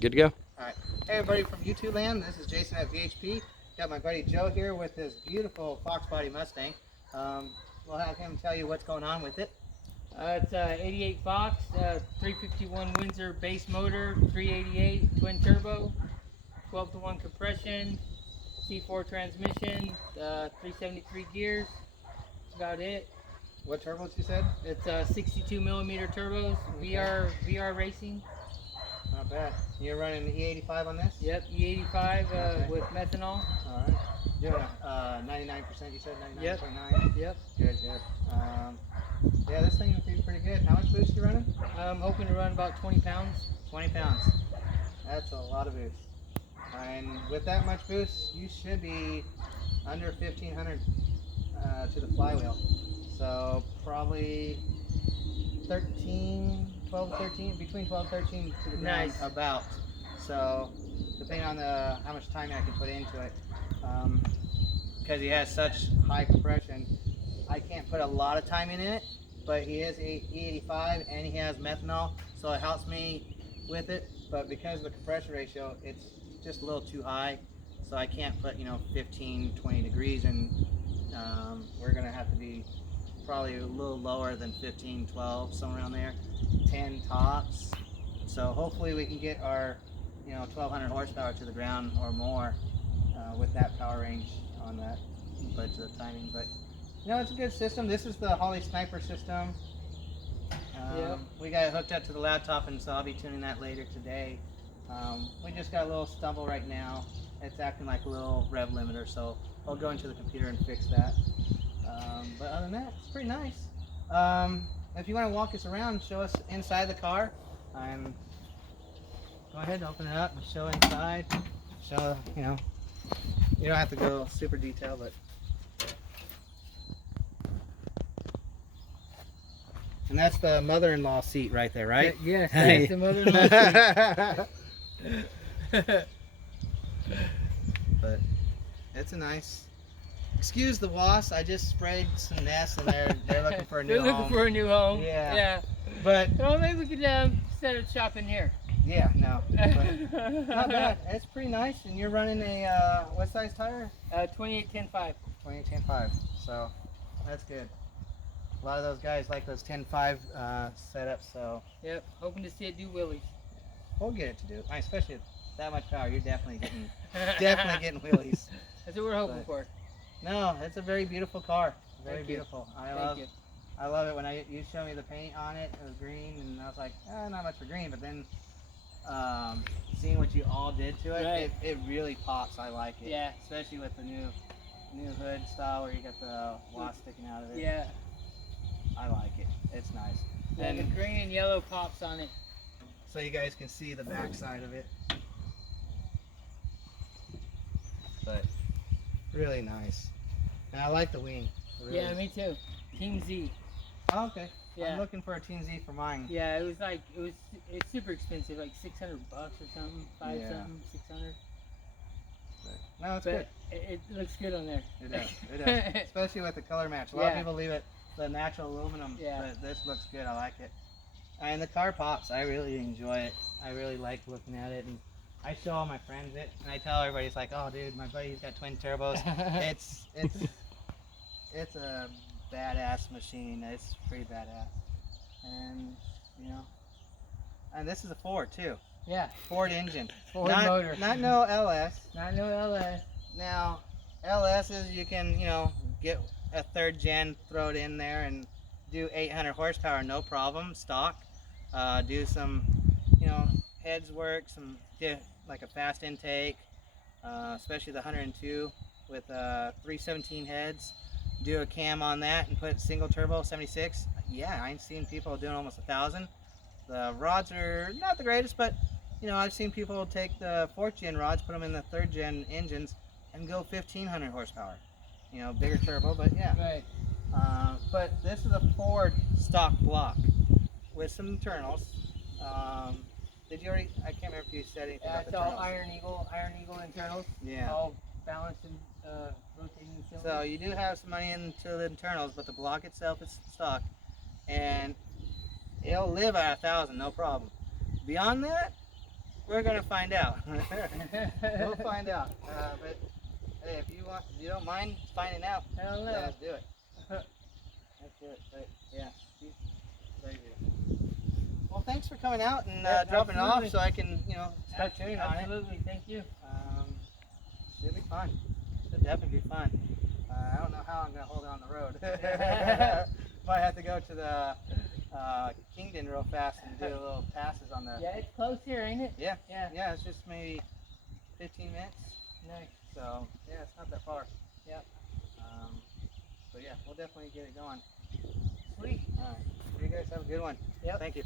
Good to go. All right. Hey, everybody from YouTube land. This is Jason at VHP. Got my buddy Joe here with his beautiful Fox body Mustang. We'll have him tell you what's going on with it. It's 88 Fox, 351 Windsor base motor, 388 twin turbo, 12 to 1 compression, C4 transmission, 373 gears. That's about it. What turbos you said? It's 62 millimeter turbos, Okay. VR racing. Not bad. You're running the E85 on this? Yep, E85 Okay. with methanol. All right. Doing 99%, you said? 99.9? Yep. Yep. Good, good. Yeah, this thing is pretty good. How much boost you running? I'm hoping to run about 20 pounds. 20 pounds. That's a lot of boost. And with that much boost, you should be under 1,500 to the flywheel. So probably 13, 12 to 13, between 12 and 13 to the ground, Nice. about. So depending on how much time I can put into it, because he has such high compression, I can't put a lot of time in it, but he is E85 and he has methanol, so it helps me with it. But because of the compression ratio, it's just a little too high, so I can't put 15, 20 degrees, and we're gonna have to be probably a little lower than 15, 12, somewhere around there, 10 tops. So hopefully we can get our 1,200 horsepower to the ground or more with that power range on that, but the timing. But it's a good system. This is the Holley Sniper system. Yep. We got it hooked up to the laptop, and so I'll be tuning that later today. We just got a little stumble right now. It's acting like a little rev limiter, so I'll go into the computer and fix that. But other than that, it's pretty nice. If you want to walk us around, show us inside the car. Go ahead and open it up and show inside. Show, you don't have to go super detailed, but. And that's the mother-in-law seat right there, right? Yes, that's the mother-in-law seat. But it's a nice. Excuse the wasps. I just sprayed some nests, and they're looking for a new They're looking home. for a new home. Yeah. Yeah. But Well, maybe we could set up shop in here. yeah, no. But not bad. It's pretty nice. And you're running a what size tire? 28 10.5. 28 10.5. So that's good. A lot of those guys like those 10.5 setups. So Yep. Hoping to see it do wheelies. we'll get it to do. Especially at that much power, you're definitely getting wheelies. That's what we're hoping But- for. No, it's a very beautiful car. Very Thank you. beautiful. Thank you. I love it when you showed me the paint on it. It was green, and I was like, not much for green. But then seeing what you all did to it, Right. it really pops. I like it. Yeah. Especially with the new hood style where you got the wasp sticking out of it. Yeah. I like it. It's nice. And the And green and yellow pops on it. so you guys can see the back side of it. But really nice. And I like the wing. Really. Yeah, me too. Team Z. Oh, okay. Yeah. I'm looking for a Team Z for mine. Yeah, it's super expensive, like $600 or something, Yeah. something, 600. No, it's But good. it looks good on there. It does. It does. Especially with the color match. A lot of Yeah. people leave it the natural aluminum, Yeah. but this looks good. I like it. And the car pops. I really enjoy it. I really like looking at it, and I show all my friends it, and I tell everybody, it's like, oh, dude, my buddy's got twin turbos. It's a badass machine. It's pretty badass, and and this is a Ford too. Yeah, Ford engine. Ford not, motor. Not no LS. Not no LS. Now, LSs you can, get a third gen, throw it in there and do 800 horsepower, no problem, stock. Do some, heads work, like a fast intake, especially the 102 with 317 heads. Do a cam on that and put single turbo 76. Yeah, I've seen people doing almost 1,000. The rods are not the greatest, but I've seen people take the 4th gen rods, put them in the 3rd gen engines, and go 1,500 horsepower. Bigger turbo, but yeah. Right. But this is a Ford stock block with some internals. Did you already? I can't remember if you said anything Yeah, about it's the all internals. Iron Eagle internals. Yeah. All balanced and rotating So cylinders. you do have some money into the internals, but the block itself is stock, and it'll live at 1,000, no problem. Beyond that, We're gonna find out. We'll find out. But hey, if you don't mind finding out, Hell no. let's do it. Let's do it. But yeah, she's crazy. Well, thanks for coming out and Yeah, dropping it off absolutely. so I can, start tuning on it. Absolutely, thank you. Should be fun. Should definitely be fun. I don't know how I'm gonna hold it on the road. Might have to go to the Kingdon real fast and do a little passes on the. Yeah, it's close here, ain't it? Yeah. Yeah. Yeah, it's just maybe 15 minutes. Nice. So yeah, it's not that far. Yep. So yeah, we'll definitely get it going. Sweet. All right. You guys have a good one. Yep. Thank you.